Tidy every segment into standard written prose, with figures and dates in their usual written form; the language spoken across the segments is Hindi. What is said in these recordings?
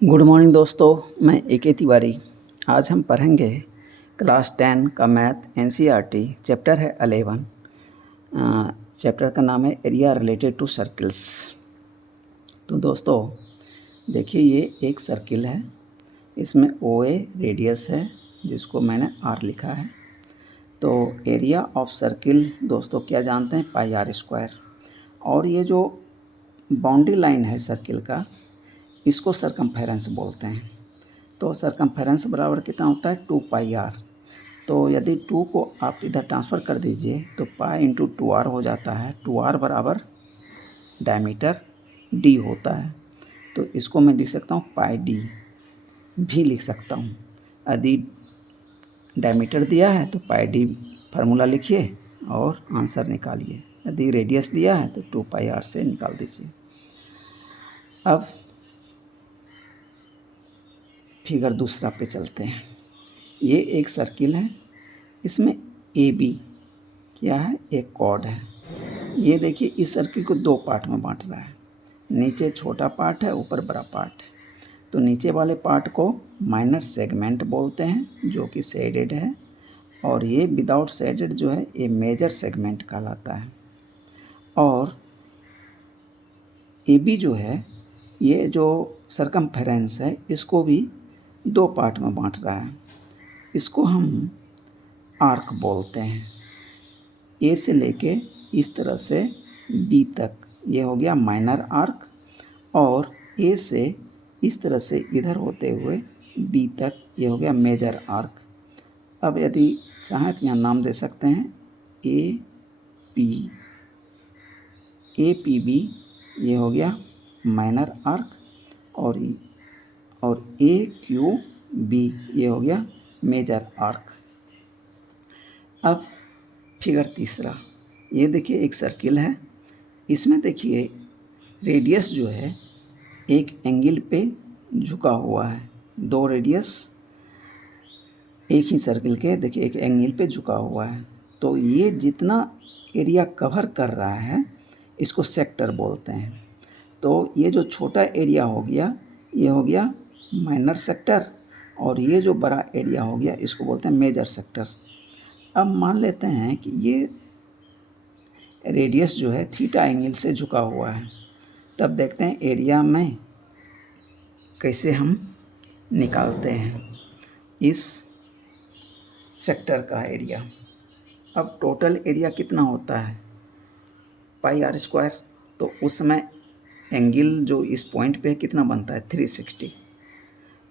गुड मॉर्निंग दोस्तों, मैं ए के तिवारी। आज हम पढ़ेंगे क्लास 10 का मैथ एनसीईआरटी। चैप्टर है 11। चैप्टर का नाम है एरिया रिलेटेड टू सर्कल्स। तो दोस्तों देखिए, ये एक सर्किल है, इसमें ओ ए रेडियस है जिसको मैंने आर लिखा है। तो एरिया ऑफ सर्किल दोस्तों क्या जानते हैं, पाई आर स्क्वायर। और ये जो बाउंड्री लाइन है सर्किल का, इसको सरकमफेरेंस बोलते हैं। तो सरकमफेरेंस बराबर कितना होता है, 2 पाई आर। तो यदि 2 को आप इधर ट्रांसफ़र कर दीजिए तो पाई इंटू 2r हो जाता है। 2r बराबर डायमीटर d होता है। तो इसको मैं लिख सकता हूँ पाई d भी लिख सकता हूँ। यदि डायमीटर दिया है तो पाई d फार्मूला लिखिए और आंसर निकालिए। यदि रेडियस दिया है तो 2 पाई आर से निकाल दीजिए। अब फिगर दूसरा पे चलते हैं। ये एक सर्किल है, इसमें ए बी क्या है, एक कॉर्ड है। ये देखिए, इस सर्किल को दो पार्ट में बांट रहा है। नीचे छोटा पार्ट है, ऊपर बड़ा पार्ट। तो नीचे वाले पार्ट को माइनर सेगमेंट बोलते हैं जो कि शेडेड है, और ये विदाउट शेडेड जो है ये मेजर सेगमेंट कहलाता है। और ए बी जो है, ये जो सरकमफेरेंस है, इसको भी दो पार्ट में बांट रहा है। इसको हम आर्क बोलते हैं। ए से लेके इस तरह से बी तक ये हो गया माइनर आर्क, और ए से इस तरह से इधर होते हुए बी तक ये हो गया मेजर आर्क। अब यदि चाहें तो यहाँ नाम दे सकते हैं ए पी बी, ये हो गया माइनर आर्क, और ए क्यू बी ये हो गया मेजर आर्क। अब फिगर तीसरा, ये देखिए एक सर्किल है, इसमें देखिए रेडियस जो है एक एंगल पे झुका हुआ है। दो रेडियस एक ही सर्किल के देखिए एक एंगल पे झुका हुआ है। तो ये जितना एरिया कवर कर रहा है इसको सेक्टर बोलते हैं। तो ये जो छोटा एरिया हो गया ये हो गया माइनर सेक्टर, और ये जो बड़ा एरिया हो गया इसको बोलते हैं मेजर सेक्टर। अब मान लेते हैं कि ये रेडियस जो है थीटा एंगल से झुका हुआ है। तब देखते हैं एरिया में कैसे हम निकालते हैं इस सेक्टर का एरिया। अब टोटल एरिया कितना होता है, पाई आर स्क्वायर। तो उस समय एंगल जो इस पॉइंट पे कितना बनता है, 360।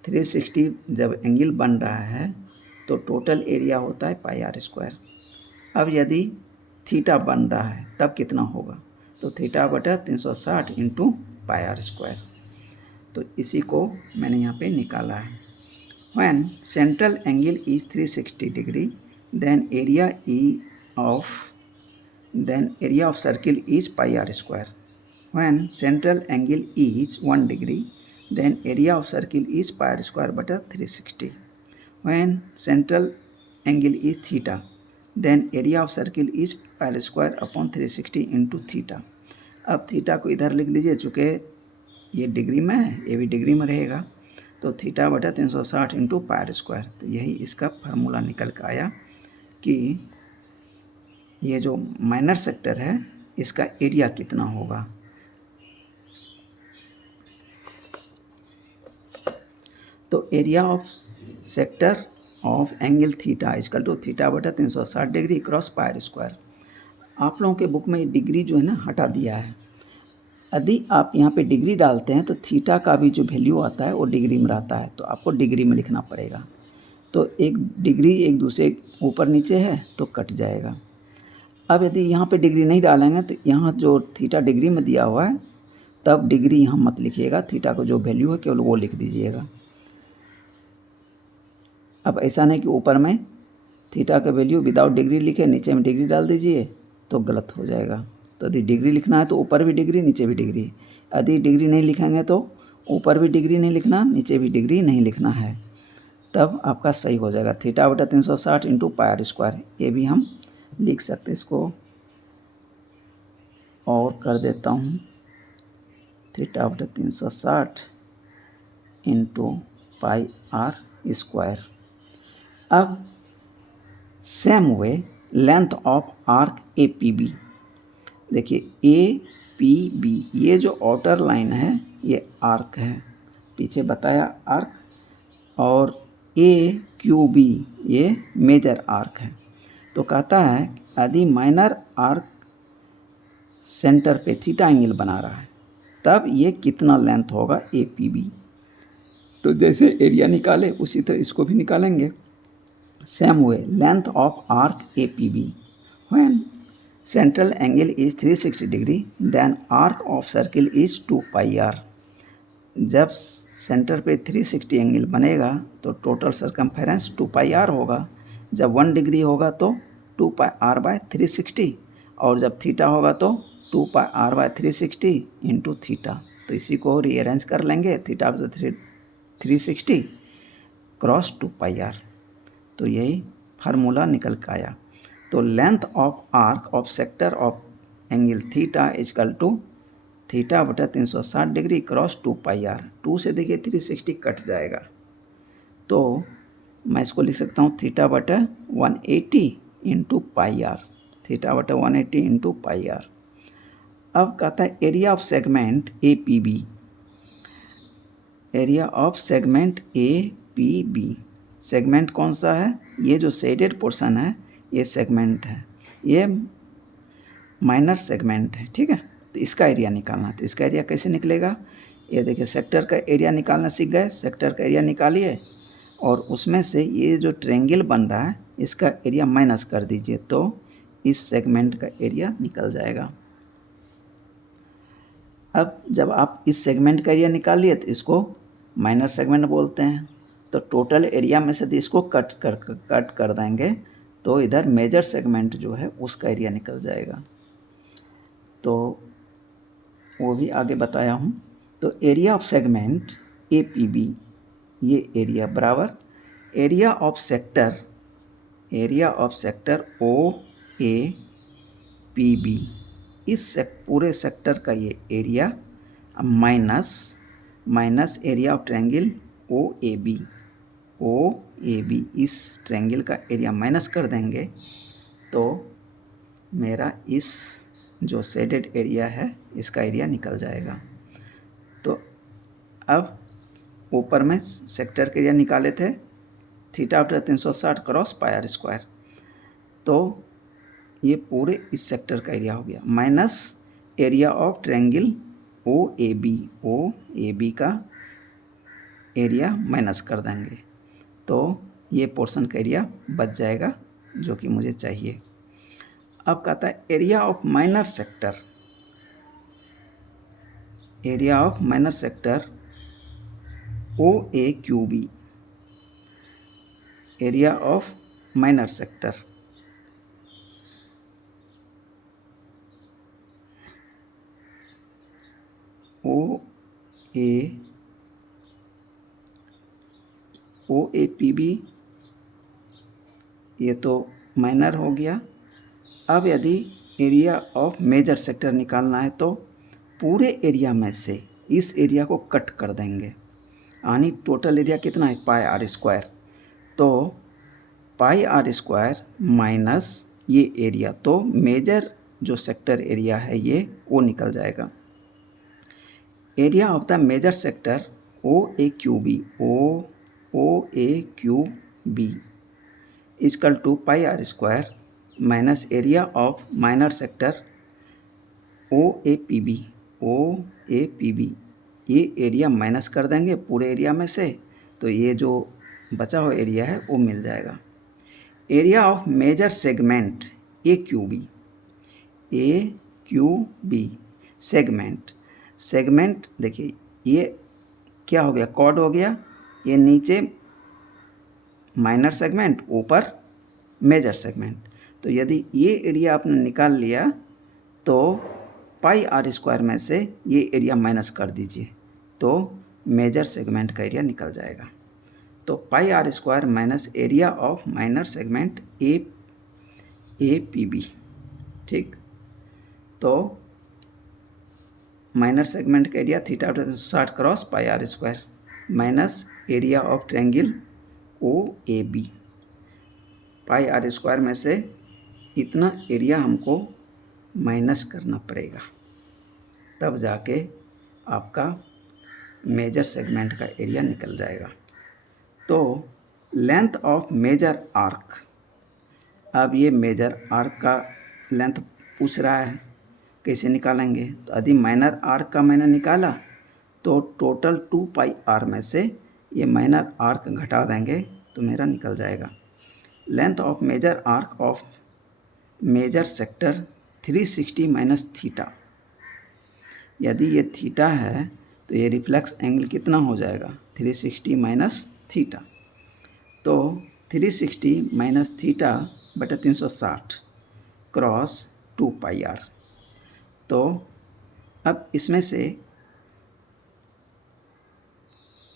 360 जब एंगल बन रहा है तो टोटल एरिया होता है पाई आर स्क्वायर। अब यदि थीटा बन रहा है तब कितना होगा, तो थीटा बटा 360 इंटू पाई आर स्क्वायर। तो इसी को मैंने यहाँ पे निकाला है। When central angle is 360 degree, then area of circle is pi r square. When central angle is 1 degree, then area of circle is pi r square बटा 360. When central angle is theta, then area of circle is pi r square upon 360 into theta. अब थीटा को इधर लिख दीजिए, चूँकि ये डिग्री में है ये भी डिग्री में रहेगा। तो थीटा बटा 360 इंटू पाई आर स्क्वायर। तो यही इसका फार्मूला निकल कर आया कि ये जो माइनर सेक्टर है इसका एरिया कितना होगा। तो area of sector of angle theta is equal to theta बटा 360 degree cross pi are square. आप लोगों के बुक में ये डिग्री जो है ना हटा दिया है। यदि आप यहाँ पे डिग्री डालते हैं तो थीटा का भी जो वैल्यू आता है वो डिग्री में रहता है, तो आपको डिग्री में लिखना पड़ेगा। तो एक डिग्री एक दूसरे ऊपर नीचे है तो कट जाएगा। अब यदि यहाँ पे डिग्री नहीं डालेंगे तो यहाँ जो थीटा डिग्री में दिया हुआ है तब डिग्री यहाँ मत लिखिएगा, थीटा को जो वैल्यू है केवल वो लिख दीजिएगा। अब ऐसा नहीं कि ऊपर में थीटा का वैल्यू विदाउट डिग्री लिखे नीचे में डिग्री डाल दीजिए तो गलत हो जाएगा। तो यदि डिग्री लिखना है तो ऊपर भी डिग्री नीचे भी डिग्री। यदि डिग्री नहीं लिखेंगे तो ऊपर भी डिग्री नहीं लिखना नीचे भी डिग्री नहीं लिखना है, तब आपका सही हो जाएगा। थीटा बटा 360 इंटू पाई आर स्क्वायर ये भी हम लिख सकते हैं। इसको और कर देता हूँ, थीटा बटा 360 इंटू पाई आर स्क्वायर। अब same way length of arc A P B, देखिए ए पी बी ये जो आउटर लाइन है ये आर्क है, पीछे बताया आर्क, और ए क्यू बी ये मेजर आर्क है। तो कहता है यदि माइनर आर्क सेंटर पे थीटा एंगल बना रहा है तब ये कितना लेंथ होगा ए पी बी। तो जैसे एरिया निकाले उसी तरह इसको भी निकालेंगे। Same way length of arc A P B when central angle is 360 degree then arc of circle is 2 pi r. जब सेंटर पे 360 एंगल बनेगा तो टोटल सरकमफेरेंस 2 पाई आर होगा। जब 1 डिग्री होगा तो 2 पाई आर बाय 360, और जब थीटा होगा तो 2 pi r by 360 into theta. तो इसी को रीअरेंज कर लेंगे, theta of the 360 cross 2 pi r. तो यही फार्मूला निकल के आया। तो length of arc of sector of angle theta is equal to theta बटा 360 डिग्री क्रॉस 2 पाई आर। 2 से देखिए 360 कट जाएगा, तो मैं इसको लिख सकता हूँ थीटा बटा 180 इंटू पाई आर, थीटा बटा 180 इंटू पाई आर। अब कहता है area of segment A P B, area of segment A P B. Segment कौन सा है? ये जो शेडेड पोर्शन है ये सेगमेंट है, ये माइनर सेगमेंट है, ठीक है। तो इसका एरिया निकालना है। तो इसका एरिया कैसे निकलेगा? ये देखिए सेक्टर का एरिया निकालना सीख गए, सेक्टर का एरिया निकालिए और उसमें से ये जो ट्रायंगल बन रहा है इसका एरिया माइनस कर दीजिए, तो इस सेगमेंट का एरिया निकल जाएगा। अब जब आप इस सेगमेंट का एरिया निकाल लिए तो इसको माइनर सेगमेंट बोलते हैं। तो टोटल एरिया में से इसको कट कर देंगे तो इधर मेजर सेगमेंट जो है उसका एरिया निकल जाएगा। तो वो भी आगे बताया हूँ। तो area of segment A P B, ये एरिया बराबर area of sector O A P B, इस पूरे सेक्टर का ये area minus area of triangle O A B, इस ट्रायंगल का एरिया माइनस कर देंगे तो मेरा इस जो शेडेड एरिया है इसका एरिया निकल जाएगा। तो अब ऊपर में सेक्टर के एरिया निकाले थे, थीटा बटा 360 क्रॉस पाई आर स्क्वायर, तो ये पूरे इस सेक्टर का एरिया हो गया minus area of triangle O A B का एरिया माइनस कर देंगे तो ये पोर्शन का एरिया बच जाएगा जो कि मुझे चाहिए। अब कहता है area of minor sector, area of minor sector O A Q B, area of minor sector O A P B, ये तो माइनर हो गया। अब यदि एरिया ऑफ मेजर सेक्टर निकालना है तो पूरे एरिया में से इस एरिया को कट कर देंगे, यानी टोटल एरिया कितना है पाई आर स्क्वायर। तो पाई आर स्क्वायर माइनस ये एरिया, तो मेजर जो सेक्टर एरिया है ये वो निकल जाएगा। Area of the major sector O A Q B is equal to pi are square minus area of minor sector O A P B, ये एरिया माइनस कर देंगे पूरे एरिया में से, तो ये जो बचा हुआ एरिया है वो मिल जाएगा। Area of major segment A Q B segment देखिए ये क्या हो गया, कॉर्ड हो गया, ये नीचे माइनर सेगमेंट ऊपर मेजर सेगमेंट। तो यदि ये एरिया आपने निकाल लिया तो पाई आर स्क्वायर में से ये एरिया माइनस कर दीजिए तो मेजर सेगमेंट का एरिया निकल जाएगा। तो pi are square minus area of minor segment A P B, ठीक। तो माइनर सेगमेंट का एरिया थीटा बटा 360 cross pi are square, minus area of triangle O A B. Pi are square में से इतना एरिया हमको माइनस करना पड़ेगा, तब जाके आपका मेजर सेगमेंट का एरिया निकल जाएगा। तो लेंथ ऑफ मेजर आर्क, अब ये मेजर आर्क का लेंथ पूछ रहा है, कैसे निकालेंगे? तो यदि माइनर आर्क का मैंने निकाला तो टोटल 2 पाई आर में से ये माइनर आर्क घटा देंगे तो मेरा निकल जाएगा। Length of major arc of major sector 360 minus theta. यदि ये थीटा है तो ये रिफ्लेक्स एंगल कितना हो जाएगा? 360 माइनस थीटा। तो 360 माइनस थीटा बटा 360 क्रॉस 2 पाई आर। तो अब इसमें से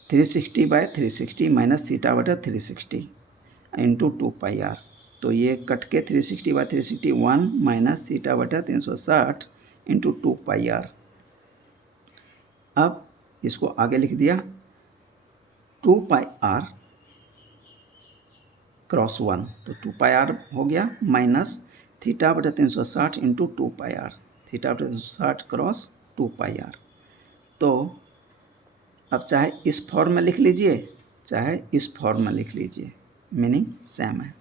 360 बाय 360 माइनस थीटा बटा 360 इंटू 2 पाई आर। तो ये कट के 360 बाय 360 1 माइनस थीटा बटा 360 इंटू 2 पाई आर। अब इसको आगे लिख दिया 2 पाई आर क्रॉस 1, तो 2 पाई आर हो गया माइनस थीटा बटा 360 इंटू 2 पाई आर, थीटा बटा 360 क्रॉस 2 पाई आर। तो अब चाहे इस फॉर्म में लिख लीजिए चाहे इस फॉर्म में लिख लीजिए, मीनिंग सेम है।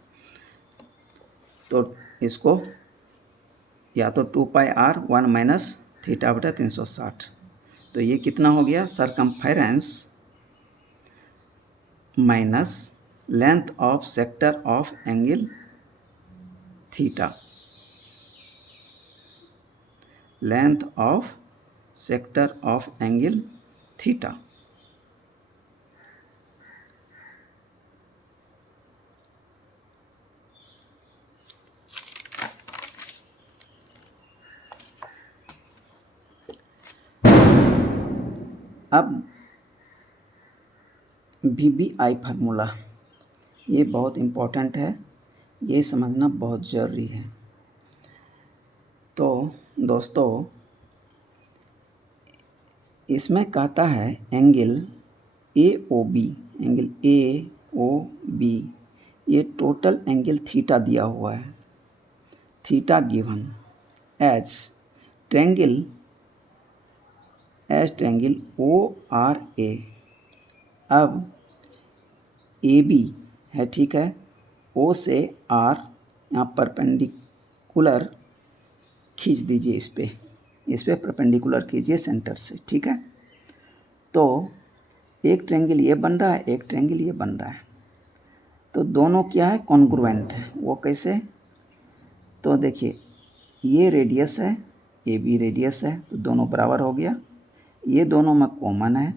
तो इसको या तो 2 पाई आर 1 माइनस थीटा बटा 360, तो ये कितना हो गया? Circumference minus length of sector of angle theta, length of sector of angle theta. अब VBI फार्मूला, ये बहुत इम्पोर्टेंट है, ये समझना बहुत ज़रूरी है। तो दोस्तों इसमें कहता है एंगल AOB, एंगल AOB, ये टोटल एंगल थीटा दिया हुआ है, theta given as triangle ORA। अब AB है, ठीक है, O से R यहाँ परपेंडिकुलर खींच दीजिए, इस पे परपेंडिकुलर कीजिए सेंटर से, ठीक है। तो एक ट्रायंगल ये बन रहा है, एक ट्रायंगल ये बन रहा है, तो दोनों क्या है? कॉन्ग्रुएंट है। वो कैसे? तो देखिए ये रेडियस है, AB रेडियस है, तो दोनों बराबर हो गया। ये दोनों में कॉमन है,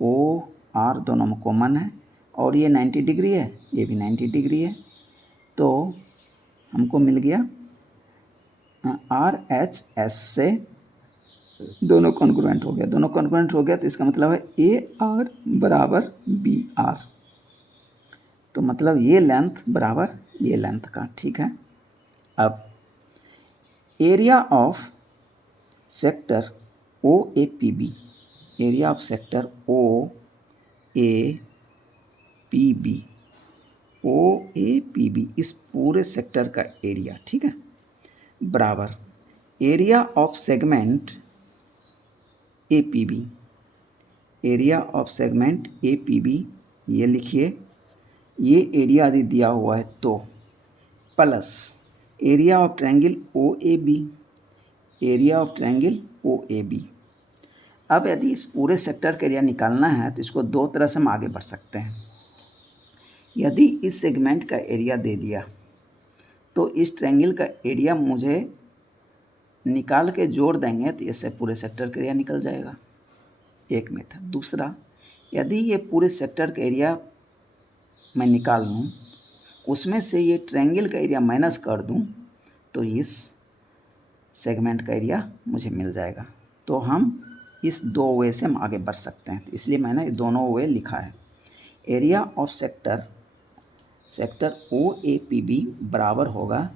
OR दोनों में कॉमन है, और ये 90 डिग्री है, ये भी 90 डिग्री है। तो हमको मिल गया RHS से दोनों कॉन्ग्रुएंट हो गया, दोनों कॉन्ग्रुएंट हो गया, तो इसका मतलब है AR बराबर BR। तो मतलब ये लेंथ बराबर ये लेंथ का, ठीक है। अब area of sector OAPB, area of sector OAPB, इस पूरे सेक्टर का एरिया, ठीक है, बराबर area of segment APB, area of segment APB, ये लिखिए, ये एरिया यदि दिया हुआ है तो plus area of triangle OAB, area of triangle OAB। अब यदि इस पूरे सेक्टर का एरिया निकालना है तो इसको दो तरह से हम आगे बढ़ सकते हैं। यदि इस सेगमेंट का एरिया दे दिया तो इस ट्रायंगल का एरिया मुझे निकाल के जोड़ देंगे तो इससे पूरे सेक्टर का एरिया निकल जाएगा, एक मेथड। दूसरा, यदि ये पूरे सेक्टर का एरिया मैं निकाल लूँ, उसमें से ये ट्रायंगल का एरिया माइनस कर दूँ तो इस सेगमेंट का एरिया मुझे मिल जाएगा। तो हम इस दो वे से हम आगे बढ़ सकते हैं, इसलिए मैंने दोनों वे लिखा है। एरिया ऑफ सेक्टर OAPB बराबर होगा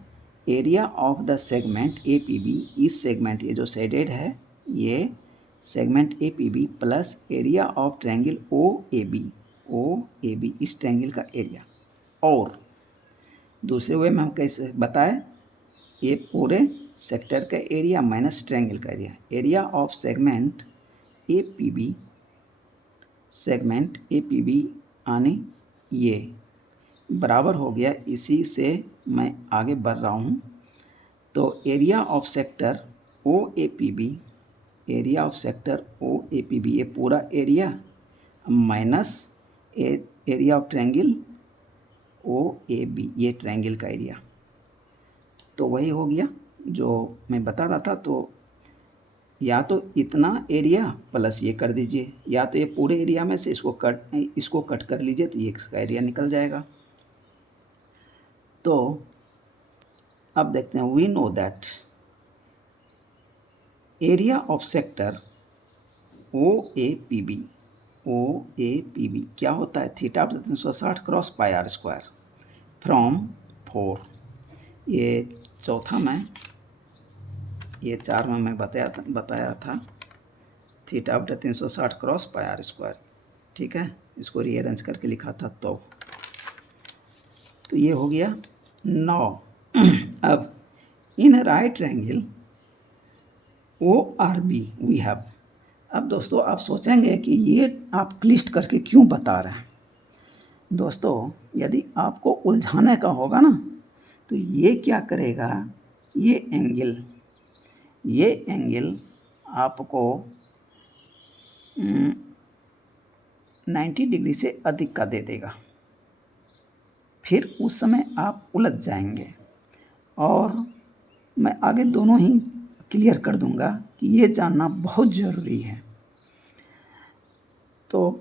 area of the segment APB। इस सेगमेंट, ये जो शेडेड है, ये segment A P B plus area of triangle O A B, इस ट्रायंगल का एरिया। और दूसरे वे में हम कैसे बताए, ये पूरे सेक्टर का एरिया माइनस ट्रायंगल का area. Area of segment A P B आने ये बराबर हो गया, इसी से मैं आगे बढ़ रहा हूँ। तो area of sector O A P B, area of sector O A P B, ये पूरा area minus area of triangle O A B, ये ट्रायंगल का एरिया। तो वही हो गया जो मैं बता रहा था। तो या तो इतना एरिया प्लस ये कर दीजिए, या तो ये पूरे एरिया में से इसको कट कर लीजिए, तो ये इसका एरिया निकल जाएगा। तो अब देखते हैं, we know that area of sector O A P B क्या होता है, theta 360 cross pi are square from 4। ये चौथा में, ये 4 में मैं बताया था theta 360 cross pi are square, ठीक है। इसको रीअरेंज करके लिखा था तो ये हो गया 9। अब in right triangle O R B we have. अब दोस्तों आप सोचेंगे कि ये आप क्लिष्ट करके क्यों बता रहे हैं। दोस्तों यदि आपको उलझाने का होगा ना, तो ये क्या करेगा, ये एंगल आपको 90 डिग्री से अधिक का दे देगा। फिर उस समय आप उलझ जाएंगे, और मैं आगे दोनों ही क्लियर कर दूंगा कि ये जानना बहुत ज़रूरी है। तो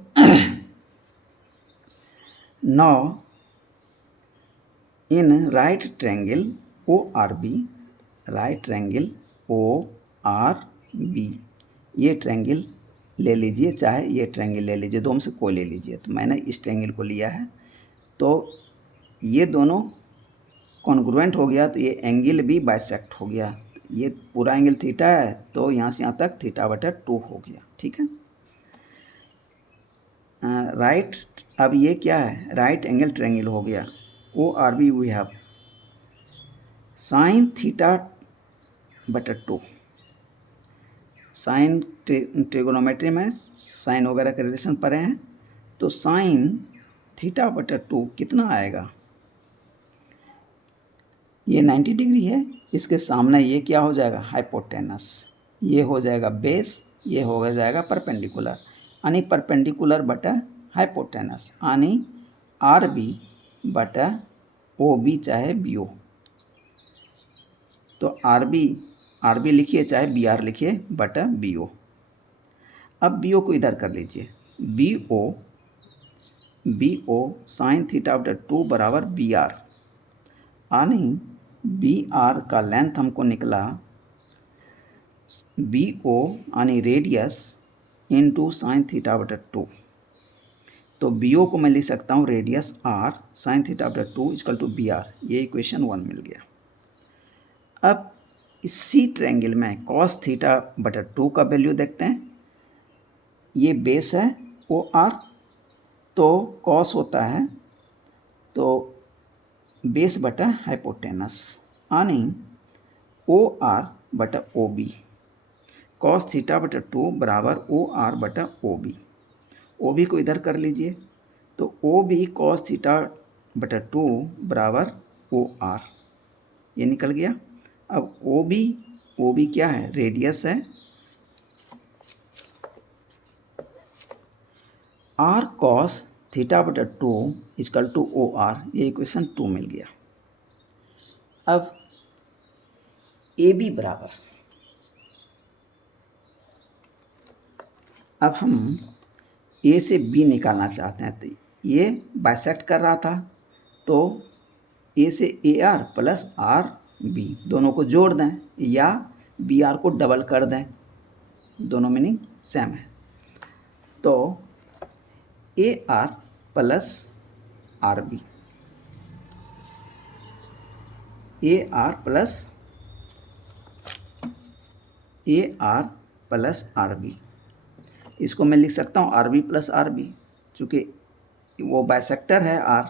now in right triangle ORB, right triangle ORB, ये ट्रायंगल ले लीजिए, चाहे ये ट्रायंगल ले लीजिए, दो में से कोई ले लीजिए। तो मैंने इस ट्रायंगल को लिया है, तो ये दोनों कॉन्ग्रुएंट हो गया, तो ये एंगल भी बाइसेक्ट हो गया। ये पूरा एंगल थीटा है, तो यहाँ से यहाँ तक थीटा बटा 2 हो गया, ठीक है। राइट, अब ये क्या है, राइट एंगल ट्रायंगल हो गया ORB। We have sine theta बटा 2। साइन ट्रिगोनोमेट्री में साइन वगैरह के रिलेशन पढ़े हैं, तो साइन थीटा बटा 2 कितना आएगा, ये 90 डिग्री है, इसके सामने ये क्या हो जाएगा, हाइपोटेनस, ये हो जाएगा बेस, ये हो जाएगा परपेंडिकुलर, यानी परपेंडिकुलर बटा हाइपोटेनस, यानी आर बी बटा ओ बी चाहे बी ओ। तो आर बी लिखिए चाहे बी आर लिखिए बटा बी ओ। अब बी ओ को इधर कर लीजिए, बी ओ साइन थीटा बटा 2 बराबर बी आर, यानी बी आर का लेंथ हमको निकला बी ओ यानी रेडियस इंटू साइन थीटा बटा 2। तो बी ओ को मैं लिख सकता हूँ रेडियस आर साइन थीटा बटा 2 इक्वल टू बी आर। ये इक्वेशन 1 मिल गया। अब इसी ट्रायंगल में कॉस थीटा बटा 2 का वैल्यू देखते हैं। ये बेस है ओ आर, तो कॉस होता है तो बेस बटा हाइपोटेनस, यानी ओ आर बटा ओ बी। कॉस थीटा बटा 2 बराबर ओ आर बटा ओ बी। ओ बी को इधर कर लीजिए, तो ओ बी कॉस थीटा बटा 2 बराबर ओ आर, ये निकल गया। अब ओ बी क्या है, रेडियस है, आर कॉस थीटा बटा 2 इक्वल टू ओ आर, ये इक्वेशन 2 मिल गया। अब ए बी बराबर, अब हम ए से बी निकालना चाहते हैं, तो ये बाइसेक्ट कर रहा था, तो ए से A R plus R B दोनों को जोड़ दें, या बी आर को डबल कर दें, दोनों मीनिंग सेम है। तो A R plus R B, A R plus R B, इसको मैं लिख सकता हूँ R B plus R B, चूँकि वो बाइसेक्टर है आर,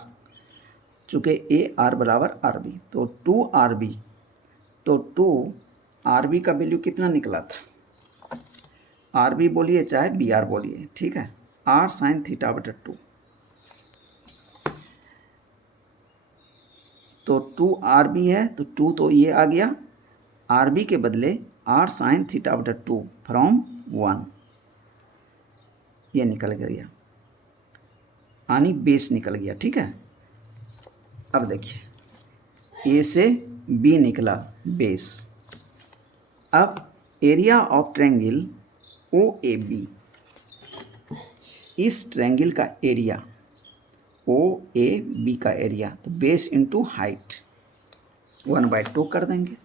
चूँकि ए आर बराबर आर बी, तो 2 RB, तो 2 RB का वैल्यू कितना निकला था, आर बी बोलिए चाहे बी आर बोलिए, ठीक है, आर साइन थीटा बटा 2, तो 2 RB है तो 2 तो ये आ गया, RB के बदले आर साइन थीटा बटा 2 फ्रॉम 1, ये निकल गया, यानी बेस निकल गया, ठीक है। अब देखिए ए से बी निकला बेस। अब area of triangle O A B, इस ट्रायंगल का एरिया ओ ए बी का एरिया, तो बेस इंटू हाइट 1/2 कर देंगे,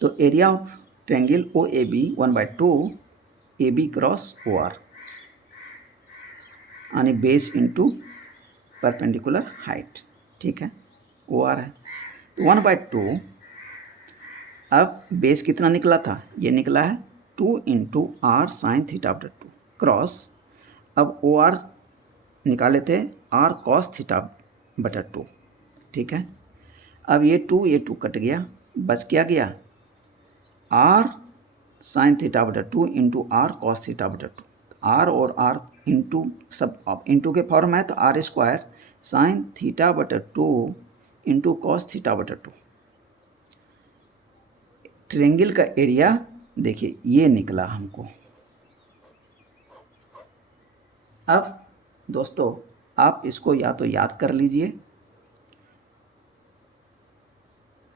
तो area of triangle O A B 1/2 A B cross O R, यानी बेस इंटू परपेंडिकुलर हाइट, ठीक है, ओ आर है, तो 1/2। अब बेस कितना निकला था, ये निकला है 2 इंटू आर साइन थीटा बटा 2 क्रॉस, अब ओ आर निकाले थे आर कॉस थीटा बटा 2, ठीक है। अब ये 2 कट गया, बच क्या गया, आर साइन थीटा बटा 2 इंटू आर कॉस थीटा बटा 2, आर और आर इंटू सब इंटू के फॉर्म है, तो आर स्क्वायर साइन थीटा बटा 2 इंटू कॉस थीटा बटा 2। ट्रायंगल का एरिया देखिए ये निकला हमको। अब दोस्तों आप इसको या तो याद कर लीजिए,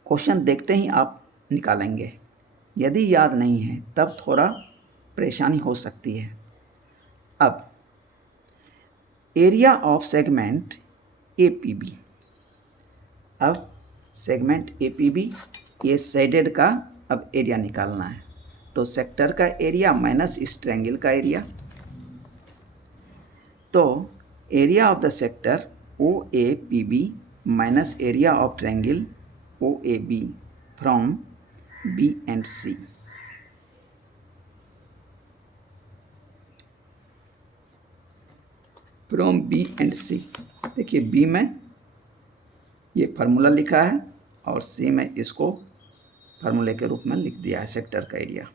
क्वेश्चन देखते ही आप निकालेंगे, यदि याद नहीं है तब थोड़ा परेशानी हो सकती है। अब area of segment A P B, अब सेगमेंट ए पी बी, ये शेडेड का अब एरिया निकालना है, तो सेक्टर का एरिया माइनस इस ट्रायंगल का एरिया, तो area of the sector O A P B minus area of triangle O A B from B and C, from B and C. देखिए बी में ये फार्मूला लिखा है और सी में इसको फार्मूले के रूप में लिख दिया है सेक्टर का एरिया।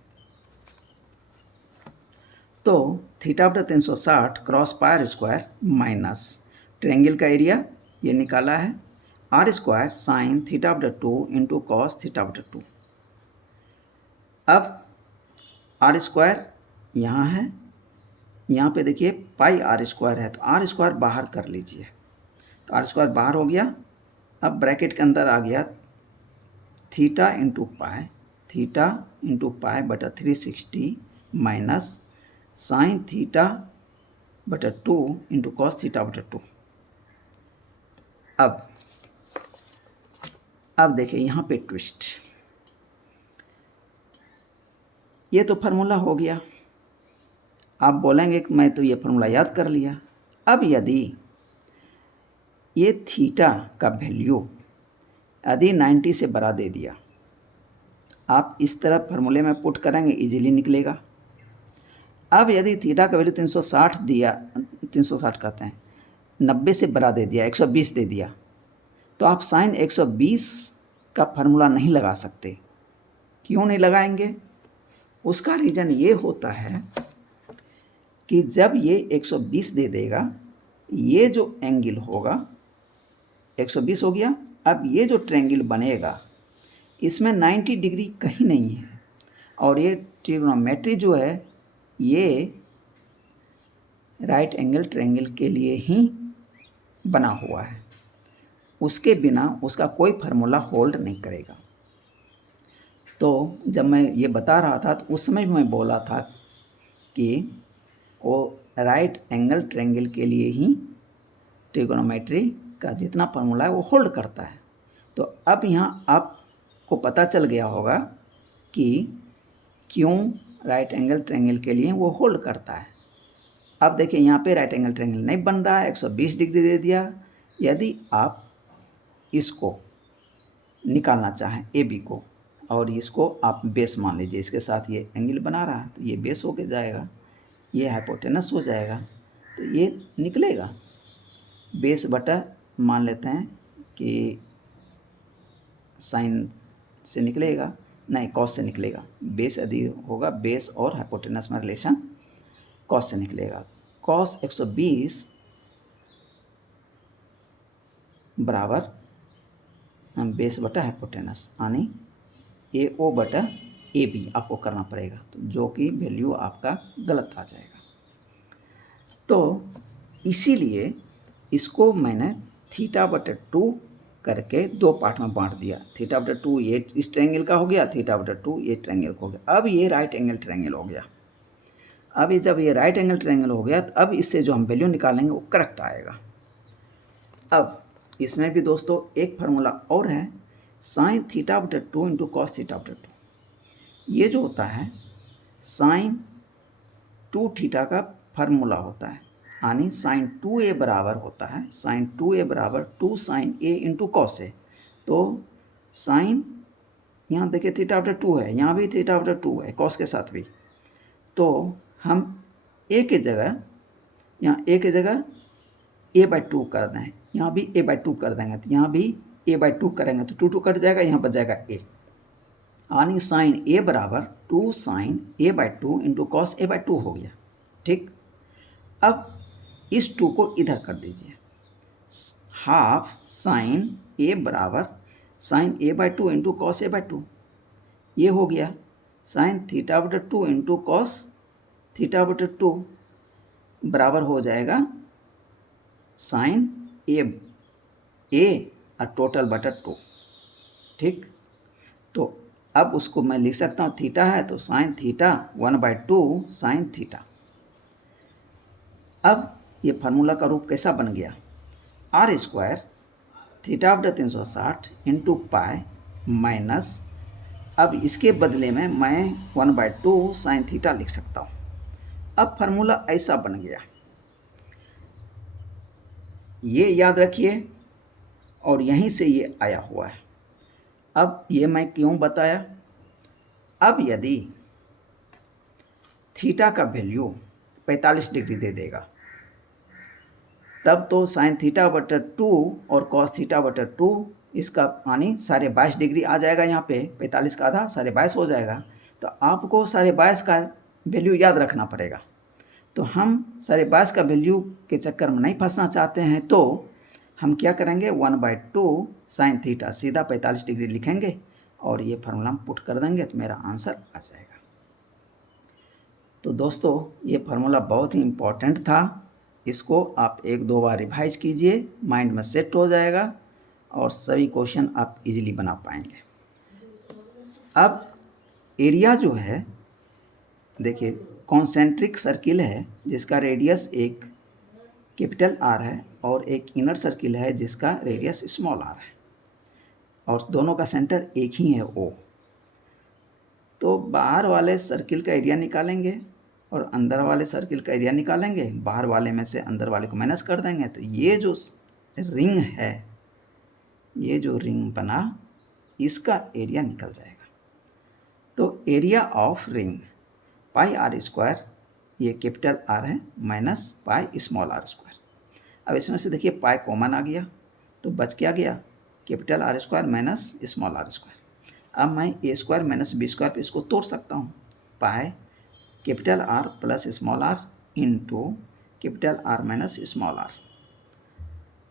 तो थीटा बटा 360 cross pier square minus triangle का एरिया ये निकाला है आर स्क्वायर साइन थीटा बटा 2 इंटू कॉस थीटा बटा 2। अब आर स्क्वायर यहाँ है, यहाँ पे देखिए पाई आर स्क्वायर है, तो आर स्क्वायर बाहर कर लीजिए, तो आर स्क्वायर बाहर हो गया। अब ब्रैकेट के अंदर आ गया थीटा इंटू पाई बटा 360 माइनस साइन थीटा बटा 2 इंटू कॉस थीटा बटा 2। अब देखिए यहाँ पे ट्विस्ट, ये तो फार्मूला हो गया, आप बोलेंगे कि मैं तो ये फार्मूला याद कर लिया। अब यदि ये थीटा का वैल्यू यदि 90 से बड़ा दे दिया, आप इस तरह फार्मूले में पुट करेंगे इजीली निकलेगा। अब यदि थीटा का वैल्यू 360 दिया, 360 कहते हैं 90 से बड़ा दे दिया, 120 दे दिया, तो आप साइन 120 का फार्मूला नहीं लगा सकते। क्यों नहीं लगाएंगे? उसका रीज़न ये होता है कि जब ये 120 दे देगा, ये जो एंगल होगा 120 हो गया, अब ये जो ट्रायंगल बनेगा इसमें 90 डिग्री कहीं नहीं है, और ये ट्रिग्नोमेट्री जो है ये राइट एंगल ट्रायंगल के लिए ही बना हुआ है, उसके बिना उसका कोई फार्मूला होल्ड नहीं करेगा। तो जब मैं ये बता रहा था तो उस समय भी मैं बोला था कि वो राइट एंगल ट्रायंगल के लिए ही ट्रिग्नोमेट्री का जितना फार्मूला है वो होल्ड करता है। तो अब यहाँ आपको पता चल गया होगा कि क्यों राइट एंगल ट्रायंगल के लिए वो होल्ड करता है। अब देखिए यहाँ पे राइट एंगल ट्रायंगल नहीं बन रहा है, 120 डिग्री दे दिया। यदि आप इसको निकालना चाहें ए बी को, और इसको आप बेस मान लीजिए, इसके साथ ये एंगल बना रहा है तो ये बेस हो के जाएगा, ये हाइपोटेनस हो जाएगा, तो ये निकलेगा बेस बटा, मान लेते हैं कि साइन से निकलेगा, नहीं कॉस से निकलेगा, बेस यदि होगा बेस और हाइपोटेनस में रिलेशन कॉस से निकलेगा। कॉस 120 बराबर बेस बटा हाइपोटेनस, यानी ए ओ बटा ए बी आपको करना पड़ेगा, तो जो कि वैल्यू आपका गलत आ जाएगा। तो इसीलिए इसको मैंने थीटा बटा 2 करके दो पार्ट में बांट दिया। थीटा बटा 2 ये इस ट्रायंगल का हो गया, थीटा बटा 2 ये ट्रायंगल का हो गया। अब ये राइट एंगल ट्रायंगल हो गया। अब ये जब ये राइट एंगल ट्रायंगल हो गया तो अब इससे जो हम वैल्यू निकालेंगे वो करेक्ट आएगा। अब इसमें भी दोस्तों एक फार्मूला और है, साइन थीटा बटा 2 इंटू कॉस थीटा बटा 2। ये जो होता है साइन 2 थीटा का फार्मूला होता है, यानी साइन 2a बराबर होता है, साइन 2a बराबर 2 sign a into cos A. तो साइन यहाँ देखिए थीटा बटा 2 है, यहाँ भी थीटा बटा 2 है कॉस के साथ भी, तो हम a के जगह यहाँ a के जगह a/2 कर दें, यहाँ भी a/2 कर देंगे, तो यहाँ भी a/2 करेंगे तो 2 2 कट जाएगा, यहाँ बच जाएगा a, यानी साइन a बराबर 2 sign a/2 into cos a/2 हो गया। ठीक, अब इस 2 को इधर कर दीजिए, हाफ साइन a बराबर sine a/2 into cos a/2, ये हो गया साइन थीटा बटा 2 इंटू कॉस थीटा बटा 2 बराबर हो जाएगा साइन a और टोटल बटा 2। ठीक, तो अब उसको मैं लिख सकता हूँ, थीटा है तो साइन थीटा 1/2 साइन थीटा। अब ये फार्मूला का रूप कैसा बन गया, r² थीटा बटा 360 इंटू पाई माइनस, अब इसके बदले में मैं 1/2 साइन थीटा लिख सकता हूँ। अब फार्मूला ऐसा बन गया, ये याद रखिए, और यहीं से ये आया हुआ है। अब ये मैं क्यों बताया, अब यदि थीटा का वैल्यू 45 डिग्री दे देगा तब तो साइन थीटा बटा 2 और कॉस थीटा बटा 2 इसका यानी 22.5 डिग्री आ जाएगा, यहाँ पे 45 का आधा 22.5 हो जाएगा। तो आपको 22.5 का वैल्यू याद रखना पड़ेगा। तो हम 22.5 का वैल्यू के चक्कर में नहीं फंसना चाहते हैं, तो हम क्या करेंगे 1/2 साइन थीटा सीधा 45 डिग्री लिखेंगे और ये फार्मूला हम पुट कर देंगे तो मेरा आंसर आ जाएगा। तो दोस्तों ये फार्मूला बहुत ही इम्पोर्टेंट था, इसको आप 1-2 बार रिवाइज कीजिए, माइंड में सेट हो जाएगा और सभी क्वेश्चन आप इजीली बना पाएंगे। अब एरिया जो है देखिए, कॉन्सेंट्रिक सर्किल है जिसका रेडियस एक कैपिटल R है और एक इनर सर्किल है जिसका रेडियस स्मॉल r है, और दोनों का सेंटर एक ही है O। तो बाहर वाले सर्किल का एरिया निकालेंगे और अंदर वाले सर्किल का एरिया निकालेंगे, बाहर वाले में से अंदर वाले को माइनस कर देंगे, तो ये जो रिंग है, ये जो रिंग बना इसका एरिया निकल जाएगा। तो area of ring pi r², ये कैपिटल R है, माइनस पाई स्मॉल r²। अब इसमें से देखिए पाई कॉमन आ गया तो बच क्या गया, capital R² minus small r²। अब मैं a² माइनस b² पे इसको तोड़ सकता हूँ, pi capital R plus small r into capital R minus small r।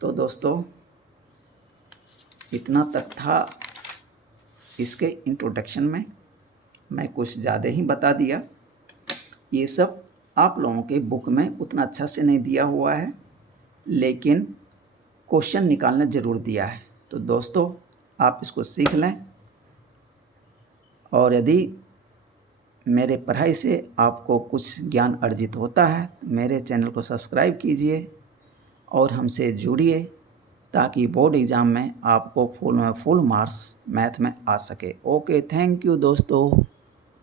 तो दोस्तों इतना तक था इसके इंट्रोडक्शन में, मैं कुछ ज़्यादा ही बता दिया। ये सब आप लोगों के बुक में उतना अच्छा से नहीं दिया हुआ है, लेकिन क्वेश्चन निकालना ज़रूर दिया है। तो दोस्तों आप इसको सीख लें, और यदि मेरे पढ़ाई से आपको कुछ ज्ञान अर्जित होता है तो मेरे चैनल को सब्सक्राइब कीजिए और हमसे जुड़िए, ताकि बोर्ड एग्ज़ाम में आपको फुल मार्क्स मैथ में आ सके। ओके, थैंक यू दोस्तों।